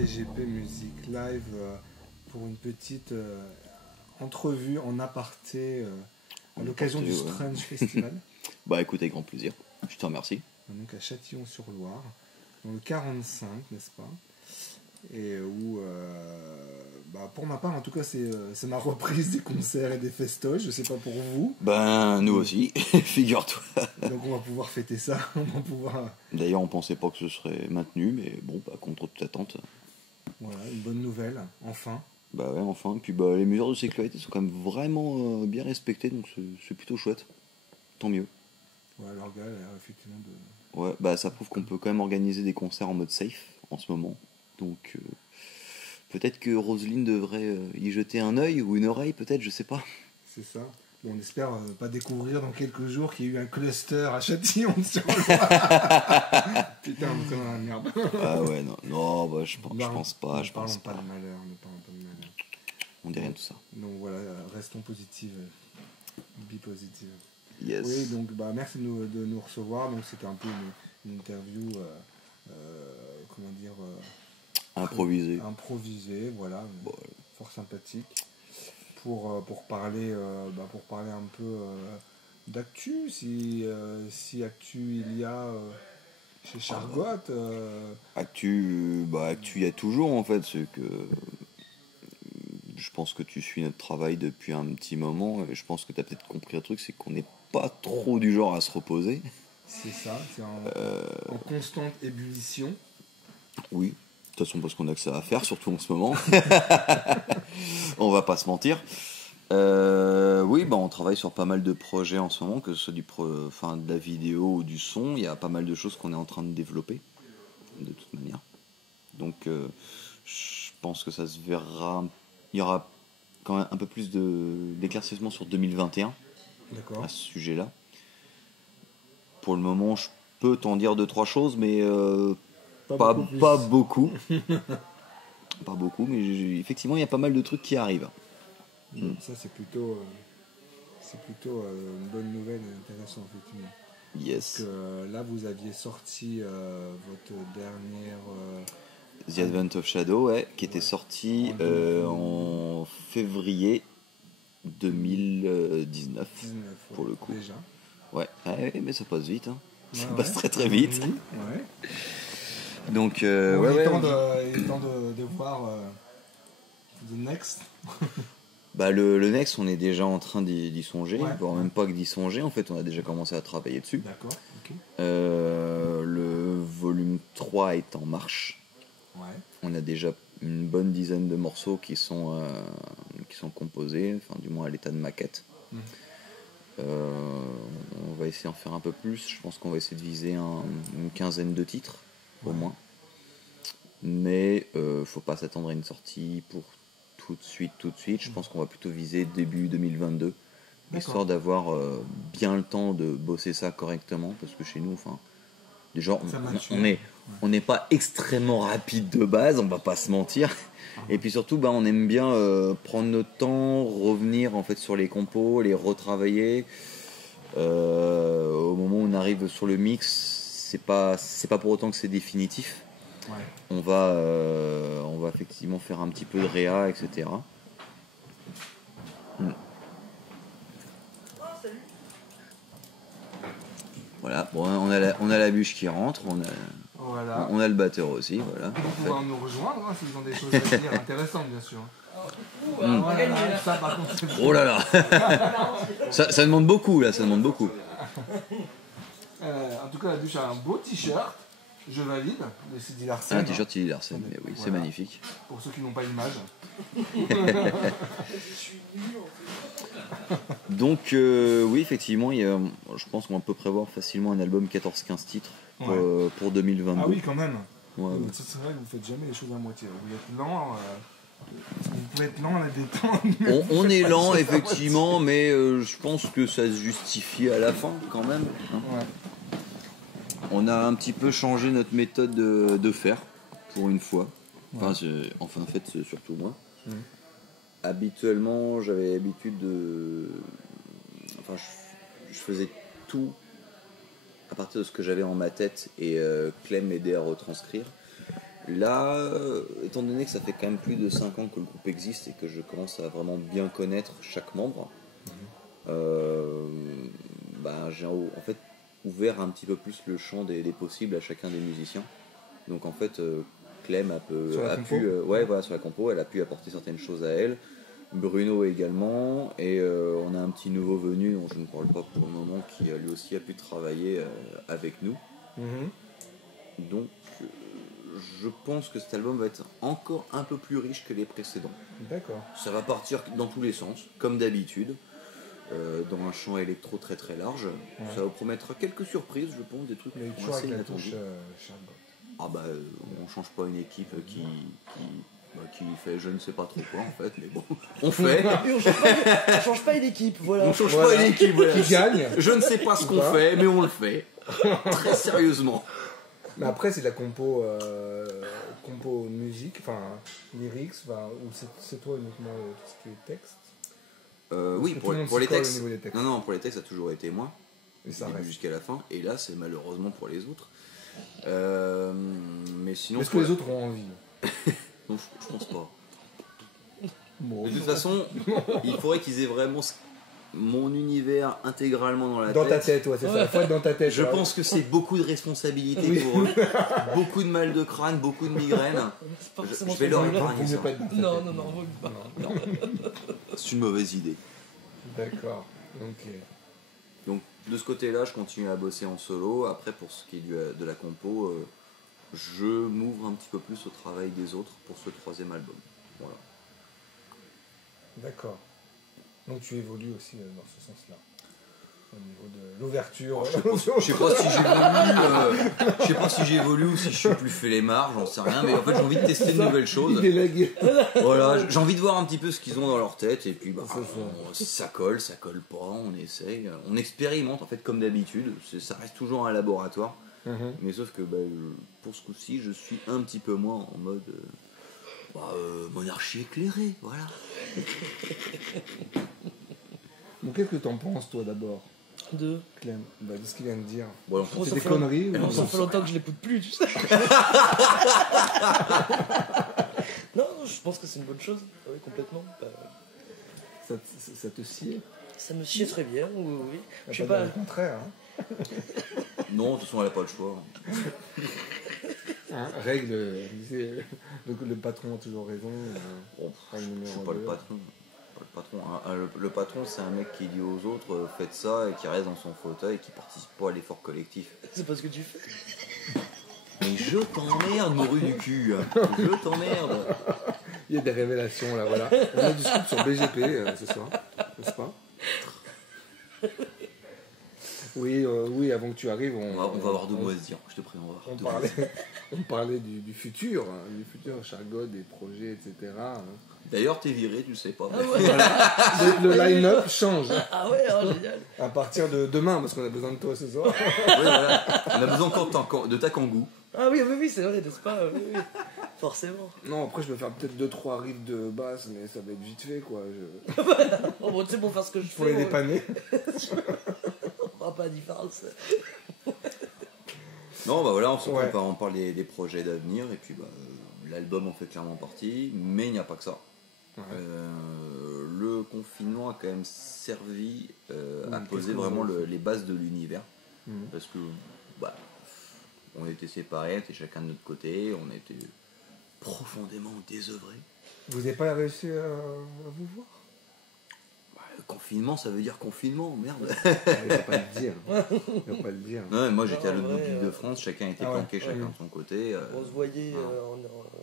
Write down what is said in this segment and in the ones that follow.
BGP Music Live pour une petite entrevue en aparté à l'occasion du Strange Festival. Bah écoute, avec grand plaisir. Je te remercie. Donc à Châtillon-sur-Loire, dans le 45, n'est-ce pas? Et où, pour ma part, en tout cas, c'est ma reprise des concerts et des festoches. Je sais pas pour vous. Ben, nous aussi, figure-toi. Donc on va pouvoir fêter ça. On va pouvoir... D'ailleurs, on pensait pas que ce serait maintenu, mais bon, contre toute attente. Voilà, une bonne nouvelle, enfin. Bah ouais, enfin. Et puis bah, les mesures de sécurité sont quand même vraiment bien respectées, donc c'est plutôt chouette. Tant mieux. Ouais, l'orga a l'air effectivement de... Ouais, bah ça prouve qu'on peut quand même organiser des concerts en mode safe en ce moment. Donc peut-être que Roselyne devrait y jeter un œil ou une oreille, peut-être, je sais pas. C'est ça. Bon, on espère pas découvrir dans quelques jours qu'il y a eu un cluster à Châtillon-sur-Loire. Putain, on est dans la merde. Ah ouais, non bah, je pense pas. Ne parlons pas de malheur, ne parlons pas de malheur. On dit rien de tout ça. Donc voilà, restons positifs. Be positive. Yes. Oui, donc merci de nous recevoir. Donc c'était un peu une interview, comment dire, improvisée, voilà, bon, fort sympathique, pour parler un peu d'actu, si actu il y a chez Chargot. Actu, il y a toujours en fait, c'est que je pense que tu suis notre travail depuis un petit moment et je pense que tu as peut-être compris un truc, c'est qu'on n'est pas trop du genre à se reposer. C'est ça, c'est en constante ébullition. Oui, de toute façon parce qu'on a que ça à faire, surtout en ce moment. On va pas se mentir. Oui, on travaille sur pas mal de projets en ce moment, que ce soit de la vidéo ou du son. Il y a pas mal de choses qu'on est en train de développer, de toute manière. Donc, je pense que ça se verra. Il y aura quand même un peu plus d'éclaircissement sur 2021. D'accord. À ce sujet-là. Pour le moment, je peux t'en dire 2-3 choses, mais pas beaucoup. Pas beaucoup, mais effectivement, il y a pas mal de trucs qui arrivent. Ça, c'est plutôt une bonne nouvelle et intéressant, effectivement. Yes. Parce que là, vous aviez sorti votre dernière... The Advent of Shadow, ouais, qui était sorti en février 2019, pour le coup. Déjà. Ouais, mais ça passe vite. Hein. Ça passe très très vite. Ouais. Donc, il est temps de voir The Next. Le Next, on est déjà en train d'y songer, voire même pas que d'y songer. En fait, on a déjà commencé à travailler dessus. D'accord. Okay. Le volume 3 est en marche. Ouais. On a déjà une bonne dizaine de morceaux qui sont composés, enfin du moins à l'état de maquette. On va essayer d'en faire un peu plus. Je pense qu'on va essayer de viser une quinzaine de titres, au moins. Mais faut pas s'attendre à une sortie pour tout de suite. Je pense qu'on va plutôt viser début 2022, histoire d'avoir bien le temps de bosser ça correctement, parce que chez nous, déjà, on n'est pas extrêmement rapide de base, on va pas se mentir. Et puis surtout, on aime bien prendre notre temps, revenir en fait sur les compos, les retravailler. Au moment où on arrive sur le mix, c'est pas pour autant que c'est définitif. Ouais. On va effectivement faire un petit peu de réa, etc. Voilà, on a la bûche qui rentre, on a le batteur aussi, voilà. Ils vont pouvoir nous rejoindre s'ils ont des choses à dire intéressantes, bien sûr. Oh là là. Ça demande beaucoup, là, ça demande beaucoup. En tout cas, la bûche a un beau t-shirt. Je valide, de Sidi Larsen. Un t-shirt Sidi Larsen, mais oui, c'est magnifique. Pour ceux qui n'ont pas l'image. Donc, oui, effectivement, je pense qu'on peut prévoir facilement un album 14-15 titres pour 2022. Ah oui, quand même. Ouais. C'est vrai que vous faites jamais les choses à moitié. Vous êtes lent. Vous pouvez être lent à la détente. On est lent, effectivement, mais je pense que ça se justifie à la fin, quand même. Hein. Ouais. On a un petit peu changé notre méthode de faire, pour une fois. En fait, c'est surtout moi. Habituellement, j'avais l'habitude je faisais tout à partir de ce que j'avais en ma tête et Clem m'aidait à retranscrire. Là, étant donné que ça fait quand même plus de 5 ans que le groupe existe et que je commence à vraiment bien connaître chaque membre, j'ai en fait ouvert un petit peu plus le champ des possibles à chacun des musiciens. Donc en fait, Clem Sur la a compo. pu, sur la compo, elle a pu apporter certaines choses à elle. Bruno également, et on a un petit nouveau venu dont je ne parle pas pour le moment, qui lui aussi a pu travailler avec nous. Donc je pense que cet album va être encore un peu plus riche que les précédents. D'accord. Ça va partir dans tous les sens, comme d'habitude, dans un champ électro très très large. Ça vous promettra quelques surprises, je pense, des trucs Mais qui toujours sont assez avec la touche inattendus. Chargot. On change pas une équipe qui fait je ne sais pas trop quoi en fait, mais bon, on fait. On change pas une équipe, voilà. On change pas une équipe, voilà. Qui gagne. Je ne sais pas ce qu'on fait, mais on le fait. Très sérieusement. Mais après, c'est de la compo musique, enfin, lyrics, ou c'est toi uniquement tout ce qui est texte. Oui, que pour tout le monde les s'y colle au textes. niveau des textes. Non, pour les textes, ça a toujours été moi. Et ça Du début reste. jusqu'à la fin. Et là, c'est malheureusement pour les autres. Mais sinon. Est-ce que les autres ont envie? Non, je pense pas. Bon. De toute façon, il faudrait qu'ils aient vraiment mon univers intégralement dans la tête. Dans ta tête, ouais, c'est ça. Faut être dans ta tête. Je ouais. pense que c'est beaucoup de responsabilités pour eux. Beaucoup de mal de crâne, beaucoup de migraines. C'est pas Je forcément vais ce leur qu'on veut. épargner Vaut mieux ça. pas être dans ta tête. Non, vaut mieux pas. C'est une mauvaise idée. D'accord. Ok. Donc de ce côté-là, je continue à bosser en solo. Après, pour ce qui est de la compo, je m'ouvre un petit peu plus au travail des autres pour ce 3e album. Voilà. D'accord. Donc tu évolues aussi dans ce sens-là. Au niveau de l'ouverture. Je sais pas si j'évolue, je sais pas si j'évolue ou si je suis plus flemmard, j'en sais rien, mais en fait j'ai envie de tester de nouvelles choses. Il délègue. Voilà, j'ai envie de voir un petit peu ce qu'ils ont dans leur tête et puis C'est ça colle pas, on essaye, on expérimente en fait comme d'habitude. Ça reste toujours un laboratoire, mais sauf que pour ce coup-ci je suis un petit peu moins en mode monarchie éclairée, voilà. Bon, qu'est-ce que t'en penses toi d'abord, Deux. Clem? De ce qu'il vient de dire. Bon, Oh, C'est ça des fait conneries long- ou- Ça fait longtemps que je l'écoute plus, tu sais. Non, je pense que c'est une bonne chose. Oui, complètement. Ça te sied? Ça me sied très bien, oui. Je sais Pas pas. dire le contraire. non, de toute façon elle a pas le choix. Règle, le patron a toujours raison. Bon, Règle je numéro suis pas le 2. patron. Le patron, c'est un mec qui dit aux autres faites ça et qui reste dans son fauteuil et qui participe pas à l'effort collectif. C'est pas ce que tu fais. Mais je t'emmerde, morue du cul. Je t'emmerde. Il y a des révélations là, voilà. On a du scoop sur BGP ce soir, n'est-ce pas? Oui, avant que tu arrives, On va avoir de quoi se dire. Je te prie, on va avoir de quoi se dire. on parlait du futur, Chargot, des projets, etc. D'ailleurs, t'es viré, tu le sais pas. Ah ouais. Le line-up change Ah ouais, oh, génial. à partir de demain, parce qu'on a besoin de toi ce soir. Ouais, voilà. On a besoin encore de ta kangou. Ah oui, c'est vrai, n'est-ce pas? Oui. Forcément. Non, après je vais faire peut-être 2-3 riffs de basse, mais ça va être vite fait quoi. Oh, bon, tu sais, pour faire ce que je Pour les fais, dépanner. on fera pas la différence. Non, voilà, Ouais. on parle des projets d'avenir et puis l'album en fait clairement partie, mais il n'y a pas que ça. Ouais. Le confinement a quand même servi à qu'est-ce poser que vous vraiment avez fait les bases de l'univers. Mhm. Parce que on était séparés, on était chacun de notre côté, on était profondément désœuvrés. Vous n'avez pas réussi à vous voir? Le confinement, ça veut dire confinement, merde. Il ne faut pas le dire. Il faut pas le dire. Non, moi j'étais à en l'autre bout vrai, de l'Île-de-France, chacun était ouais, planqué, chacun ouais. de son côté. On se voyait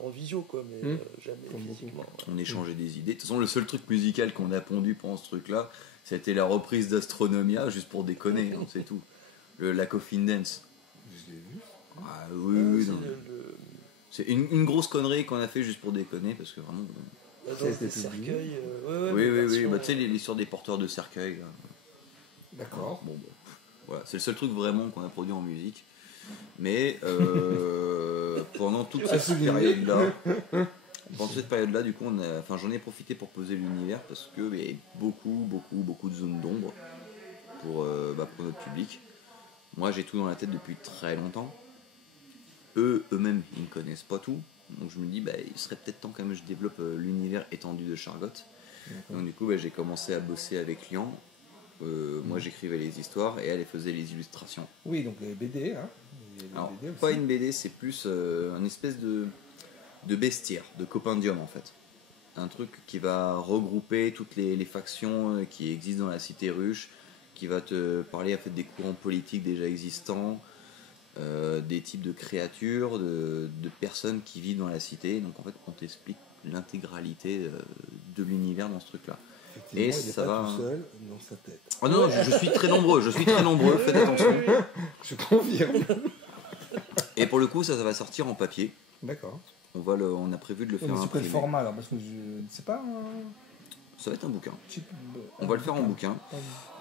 en visio, quoi, mais jamais Comme beaucoup. physiquement. Ouais. On échangeait des idées. De toute façon, le seul truc musical qu'on a pondu pendant ce truc-là, c'était la reprise d'Astronomia, juste pour déconner, hein, c'est tout. La Coffin Dance. Je l'ai vu. Ah, oui, C'est non. C'est une grosse connerie qu'on a fait juste pour déconner, parce que vraiment... la Ça a danse été des publié. cercueils. oui, version, bah, tu sais, l'histoire des porteurs de cercueils. Là. D'accord. Bon, voilà, c'est le seul truc vraiment qu'on a produit en musique. Mais pendant toute cette période-là, du coup, j'en ai profité pour poser l'univers parce que il y avait beaucoup de zones d'ombre pour notre public. Moi, j'ai tout dans la tête depuis très longtemps. Eux-mêmes, ils ne connaissent pas tout. Donc je me dis, bah, il serait peut-être temps quand même que je développe l'univers étendu de Chargot. D'accord. Donc du coup, bah, j'ai commencé à bosser avec Lian. Moi, j'écrivais les histoires et elle faisait les illustrations. Oui, donc les BD, hein. Les Alors, BD aussi. pas une BD, c'est plus un espèce de bestiaire, de compendium en fait. Un truc qui va regrouper toutes les factions qui existent dans la cité ruche, qui va te parler en fait, des courants politiques déjà existants, des types de créatures, de personnes qui vivent dans la cité. Donc en fait, on t'explique l'intégralité de l'univers dans ce truc-là. Effectivement, Et il n'est ça pas va. tout seul dans sa tête. Oh non, je suis très nombreux, faites attention. Je confirme. Et pour le coup, ça va sortir en papier. D'accord. On a prévu de le faire Mais c'est quel imprimer. format alors? Parce que je ne sais pas. Ça va être un bouquin. Type... On va le faire en bouquin.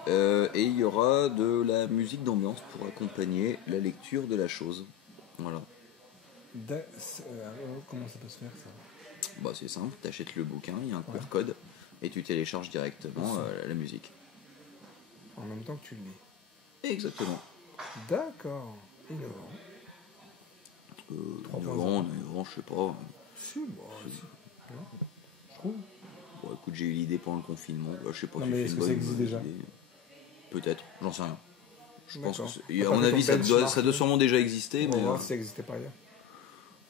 Et il y aura de la musique d'ambiance pour accompagner la lecture de la chose. Voilà. Comment ça peut se faire ça? Bah, c'est simple, tu achètes le bouquin, il y a un QR code et tu télécharges directement la musique. En même temps que tu le lis. Exactement. D'accord. Innovant. Innovant, je sais pas. Si, bon, si. Non, je trouve. Bon, écoute, j'ai eu l'idée pendant le confinement. Bah, je sais pas Non, si mais c'est est-ce une que ça bonne existe idée. déjà? Peut-être, j'en sais rien. Je pense D'accord. que à mon avis, ça doit sûrement déjà exister. On va Mais voir si ça existait pas ailleurs.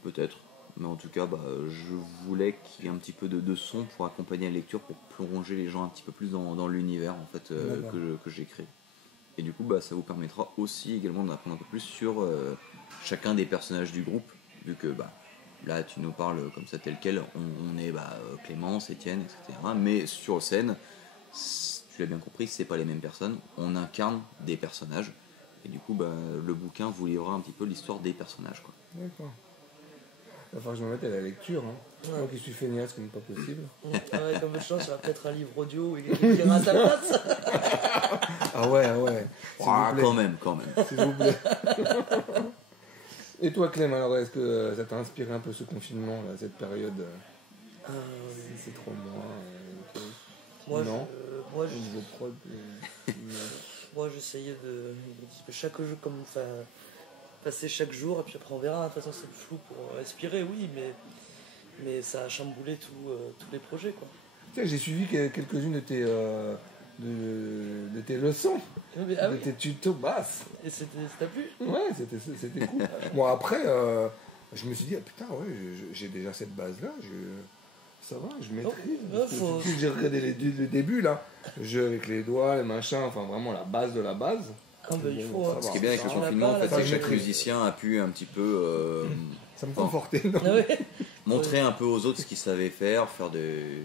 peut-être. Mais en tout cas, bah, je voulais qu'il y ait un petit peu de son pour accompagner la lecture, pour plonger les gens un petit peu plus dans l'univers en fait, que j'ai créé. Et du coup, bah, ça vous permettra aussi également d'apprendre un peu plus sur chacun des personnages du groupe, vu que bah, là, tu nous parles comme ça tel quel, on est Clémence, Étienne, etc. Mais sur scène, tu l'as bien compris, c'est pas les mêmes personnes, on incarne des personnages. Et du coup, bah, le bouquin vous livrera un petit peu l'histoire des personnages, quoi. D'accord. Il va falloir que je me mette à la lecture. Hein. Moi qui suis feignasse, comme pas possible. Ouais, comme de chance, il y aura peut-être un livre audio où il écrira à ta place. Ah ouais, ah ouais. S'il vous plaît. Quand même. S'il vous plaît. Et toi, Clem, alors est-ce que ça t'a inspiré un peu ce confinement, là, cette période C'est 3 mois. Non. Moi, Au niveau prod. moi, j'essayais de chaque jeu comme passer chaque jour et puis après on verra. De toute façon, c'est flou pour respirer, oui, mais ça a chamboulé tous les projets, quoi. Tiens, j'ai suivi quelques-unes de tes leçons, de tes tutos basses. Et ça t'a plu? Ouais, c'était cool. Bon, après, je me suis dit, ah, putain, ouais, j'ai déjà cette base-là, ça va, je maîtrise. Depuis que j'ai regardé le début, là, le jeu avec les doigts, les machins, enfin vraiment la base de la base. Ah, bah, il faut, Ce qui est bien avec le confinement, en fait, c'est que chaque musicien a pu un petit peu ça me confortait. Non montrer un peu aux autres ce qu'ils savaient faire des.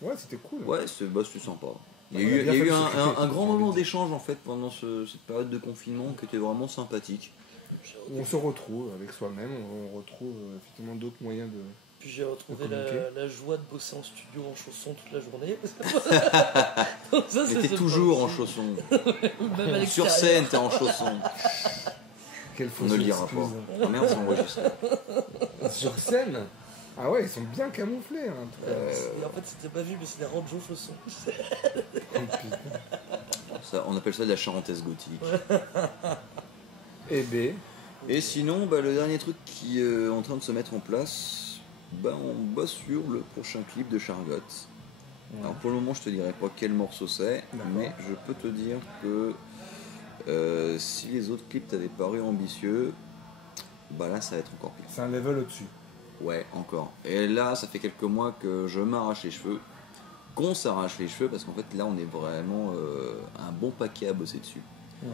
Ouais, c'était cool. Ouais, c'était sympa. Il y a eu un grand moment d'échange en fait pendant cette période de confinement qui était vraiment sympathique. On se retrouve avec soi-même, on retrouve effectivement d'autres moyens de. Puis j'ai retrouvé la joie de bosser en studio en chaussons toute la journée. Donc ça, mais t'es toujours en chaussons. Même sur scène, t'es en chaussons. Quelle on ne le dira pas. Ah merde, c'est enregistré. Sur scène? Ah ouais, ils sont bien camouflés. Hein, en fait, c'était pas vu, mais c'est des rangeaux chaussons. Ça, on appelle ça de la charentaise gothique. Et B. Et sinon, bah, le dernier truc qui est en train de se mettre en place, bah, on bosse sur le prochain clip de Chargot. Ouais. Alors pour le moment, je te dirai pas quel morceau c'est, mais je peux te dire que si les autres clips t'avaient paru ambitieux, bah là, ça va être encore pire. C'est un level au-dessus. Ouais, encore. Et là, ça fait quelques mois que je m'arrache les cheveux, qu'on s'arrache les cheveux, parce qu'en fait, là, on est vraiment un bon paquet à bosser dessus. Ouais.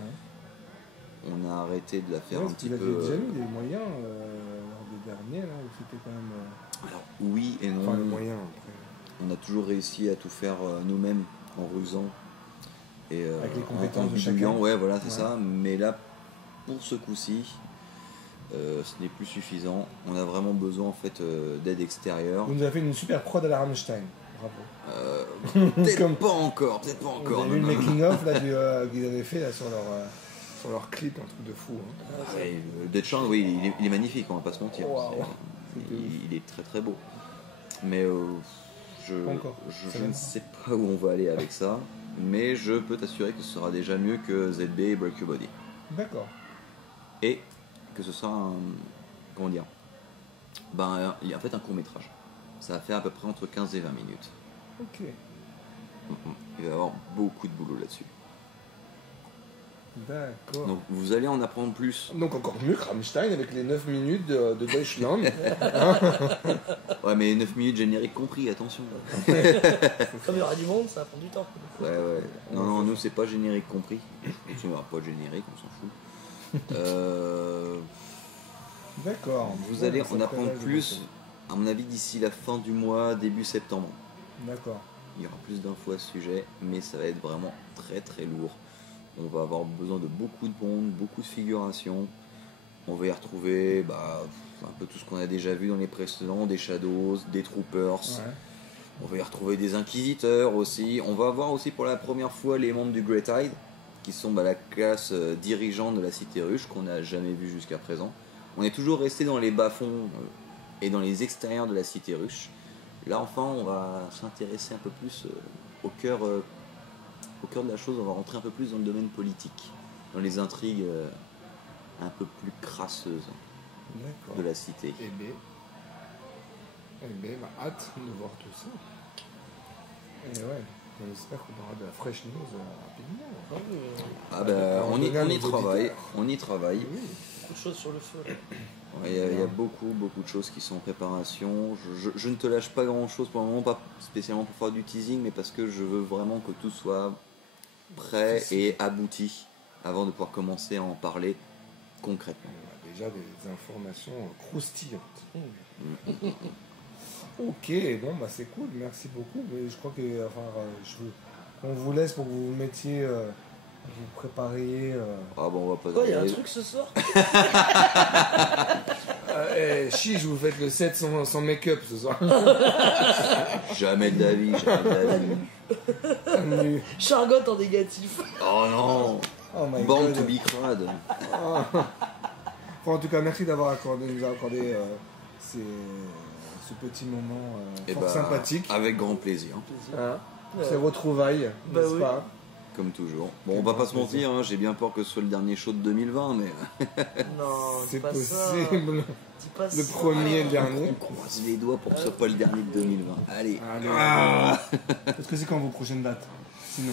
On a arrêté de la faire un petit peu. Vous avez déjà mis des moyens lors des derniers, là, où c'était quand même. Alors, oui et non. Enfin, les moyens, après. On a toujours réussi à tout faire nous-mêmes, en rusant. Et, avec les compétences en de chacun. Ouais, voilà, c'est ça. Mais là, pour ce coup-ci, ce n'est plus suffisant. On a vraiment besoin en fait d'aide extérieure. Vous nous avez fait une super prod à la Rammstein. Bravo. Peut-être pas encore. Vous avez vu le making-of qu'ils avaient fait là, sur leur clip, un truc de fou. Hein. Dead Chant, oui, il est magnifique, on va pas se mentir. Wow. Il est très très beau. Mais je ne sais pas où on va aller avec ça. Mais je peux t'assurer que ce sera déjà mieux que ZB et Break Your Body. D'accord. Et que ce sera Ben, il y a en fait un court métrage. Ça va faire à peu près entre 15 et 20 minutes. Ok. Il va y avoir beaucoup de boulot là-dessus. D'accord. Donc vous allez en apprendre plus. Donc encore mieux que Rammstein avec les 9 minutes de Deutschland. Ouais, mais 9 minutes générique compris, attention. Comme il y aura du monde, ça va prendre du temps. Ouais. Non, nous c'est pas générique compris. Il n'y aura pas de générique, on s'en fout. D'accord. Vous allez en apprendre plus, à mon avis, d'ici la fin du mois, début septembre. D'accord. Il y aura plus d'infos à ce sujet, mais ça va être vraiment très très lourd. On va avoir besoin de beaucoup de monde, beaucoup de figurations. On va y retrouver un peu tout ce qu'on a déjà vu dans les précédents, des Shadows, des Troopers. Ouais. On va y retrouver des Inquisiteurs aussi. On va avoir aussi pour la première fois les membres du Great Hyde, qui sont la classe dirigeante de la cité ruche, qu'on n'a jamais vu jusqu'à présent. On est toujours resté dans les bas-fonds et dans les extérieurs de la cité ruche. Là, enfin, on va s'intéresser un peu plus au cœur de la chose. On va rentrer un peu plus dans le domaine politique, dans les intrigues un peu plus crasseuses de la cité. Eh bien, hâte de voir tout ça. Et ouais, on espère qu'on aura de la fresh news rapidement. On y travaille. Oui. Beaucoup de choses sur le feu. Là. Il y a beaucoup de choses qui sont en préparation. Je ne te lâche pas grand chose pour le moment, pas spécialement pour faire du teasing, mais parce que je veux vraiment que tout soit prêt et abouti avant de pouvoir commencer à en parler concrètement. On a déjà des informations croustillantes. Ok, bon c'est cool, merci beaucoup. Mais je crois que on vous laisse pour que vous vous mettiez, vous prépariez. Ah bon, on va pas. Quoi, il y a un truc ce soir? Chiche, vous faites le set sans make-up ce soir. Jamais d'avis. Chargotte en négatif. Oh non. Oh my Born God. to be crade. Bon, en tout cas, merci d'avoir nous accordé ce petit moment fort sympathique. Avec grand plaisir. Hein, ces retrouvailles, Bah n'est-ce oui. pas? Comme toujours. Bon, on va pas se mentir, j'ai bien peur que ce soit le dernier show de 2020, mais Non, dis C'est pas ça. possible. Dis pas Le ça. premier et le dernier. on croise les doigts pour que ce soit pas le dernier de 2020. Allez. Est-ce que c'est quand vos prochaines dates? Sinon.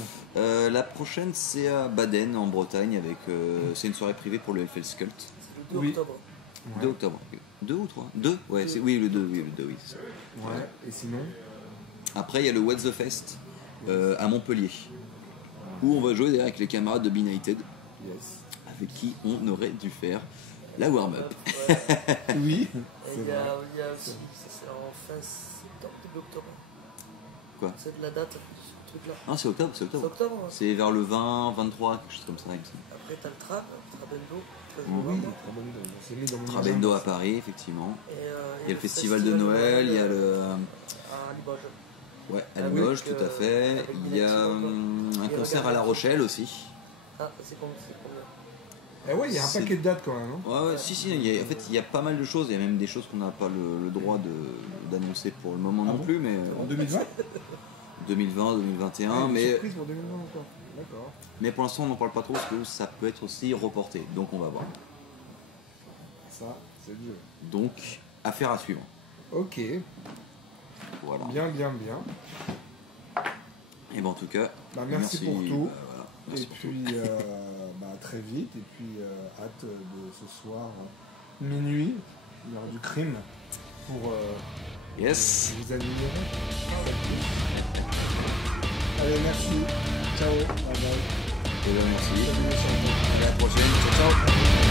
La prochaine, c'est à Baden, en Bretagne, avec c'est une soirée privée pour le Hellfell's Cult. Le 2 Oui. octobre. 2 octobre. 2 ou 3 2 Ouais, oui, le 2, oui, c'est ça. Ouais. Et sinon? Après, il y a le What's the Fest à Montpellier, où on va jouer d'ailleurs avec les camarades de Benighted, Yes. avec qui on aurait dû faire la warm-up. Ouais. Oui. Et il y a aussi, ça c'est en fin septembre, début octobre. Quoi? C'est de la date, ce truc-là. Ah, c'est octobre, C'est octobre. Hein. C'est vers le 20, 23, quelque chose comme ça, il me semble. Après t'as le Trabendo. Oui. On s'est mis dans mon Trabendo à Paris, effectivement. Et Il y a le festival de Noël, il y a le... À Limoges. Ouais, à Ah oui, Limoges, tout à fait. avec Il y a un Et concert à La regarde. Rochelle aussi. Ah, c'est combien? Eh ouais, il y a un C'est- paquet de dates quand même. Hein. Ouais, si, en fait, il y a pas mal de choses. Il y a même des choses qu'on n'a pas le droit d'annoncer pour le moment Ah non bon plus, mais En 2020 2020, 2021. Ah, une mais, surprise pour 2020 encore. D'accord. mais pour l'instant, on n'en parle pas trop parce que ça peut être aussi reporté. Donc, on va voir. Ça, c'est le jeu. Donc, affaire à suivre. Ok. Voilà. Bien. Et ben en tout cas, Bah, merci pour tout. Voilà. Et Merci pour tout. puis, très vite. Et puis, hâte de ce soir, minuit, l'heure du crime, pour Yes. vous animer. Allez, merci. Ciao. Bye bye. Et ben merci. Salut, les champions. À la prochaine. Ciao, ciao.